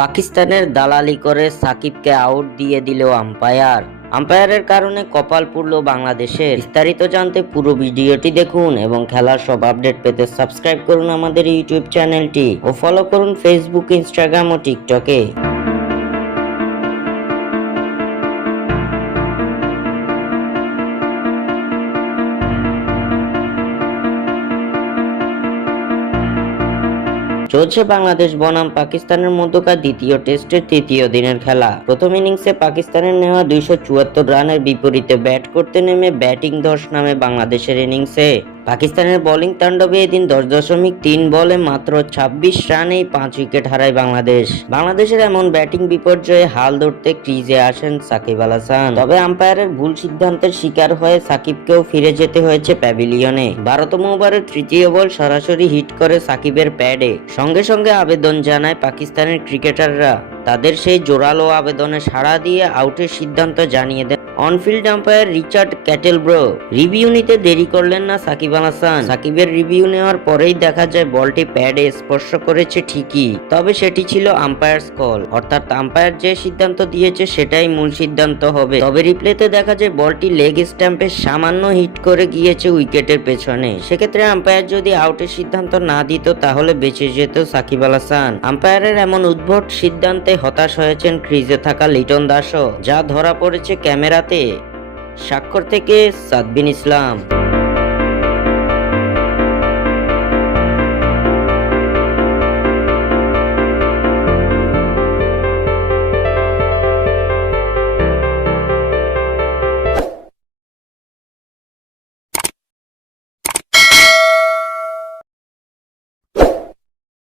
পাকিস্তানের দালালি করে সাকিবকে আউট দিয়ে দিল আম্পায়ারের কারণে কপাল পুড়ল বাংলাদেশের। বিস্তারিত জানতে পুরো ভিডিওটি দেখুন এবং খেলার সব আপডেট পেতে সাবস্ক্রাইব করুন আমাদের ইউটিউব চ্যানেলটি ও ফলো করুন ফেসবুক, ইনস্টাগ্রাম ও টিকটকে। চলছে বাংলাদেশ বনাম পাকিস্তানের মধ্যকার দ্বিতীয় টেস্টের তৃতীয় দিনের খেলা। প্রথম ইনিংসে পাকিস্তানের নেওয়া 274 রানের বিপরীতে ব্যাট করতে নেমে ব্যাটিং ধস নামে বাংলাদেশের ইনিংসে। পাকিস্তানের বোলিং তাণ্ডবে এদিন 10.3 বলে মাত্র 26 রানেই 5 উইকেট হারায় বাংলাদেশের এমন ব্যাটিং বিপর্যয়ে হাল ধরতে ক্রিজে আসেন সাকিব আল হাসান। তবে আম্পায়ারের ভুল সিদ্ধান্তের শিকার হয়ে সাকিবকেও ফিরে যেতে হয়েছে প্যাভিলিয়নে। 12তম ওভারের তৃতীয় বল সরাসরি হিট করে সাকিবের প্যাডে। সঙ্গে সঙ্গে আবেদন জানায় পাকিস্তানের ক্রিকেটাররা। তাদের সেই জোরালো আবেদনে সাড়া দিয়ে আউটের সিদ্ধান্ত জানিয়ে দেন on-field umpire Richard Kettleborough. Review নিতে দেরি করলেন না সাকিব আল হাসান। সাকিবের রিভিউ নেওয়ার পরেই দেখা যায় বলটি প্যাডে স্পর্শ করেছে ঠিকই, তবে সেটি ছিল আম্পায়ার্স কল, অর্থাৎ আম্পায়ার যে সিদ্ধান্ত দিয়েছে সেটাই মূল সিদ্ধান্ত হবে। তবে রিপ্লেতে দেখা যায় বলটি লেগ স্ট্যাম্পে সামান্য হিট করে গিয়েছে উইকেটের পেছনে। সেক্ষেত্রে আম্পায়ার যদি আউটের সিদ্ধান্ত না দিত তাহলে বেঁচে যেত সাকিব আল হাসান। আম্পায়ারের এমন উদ্ভট সিদ্ধান্তে হতাশ হয়েছেন ক্রিজে থাকা লিটন দাসও, যা ধরা পড়েছে ক্যামেরাতে। স্বাক্ষর থেকে সাদবিন ইসলাম।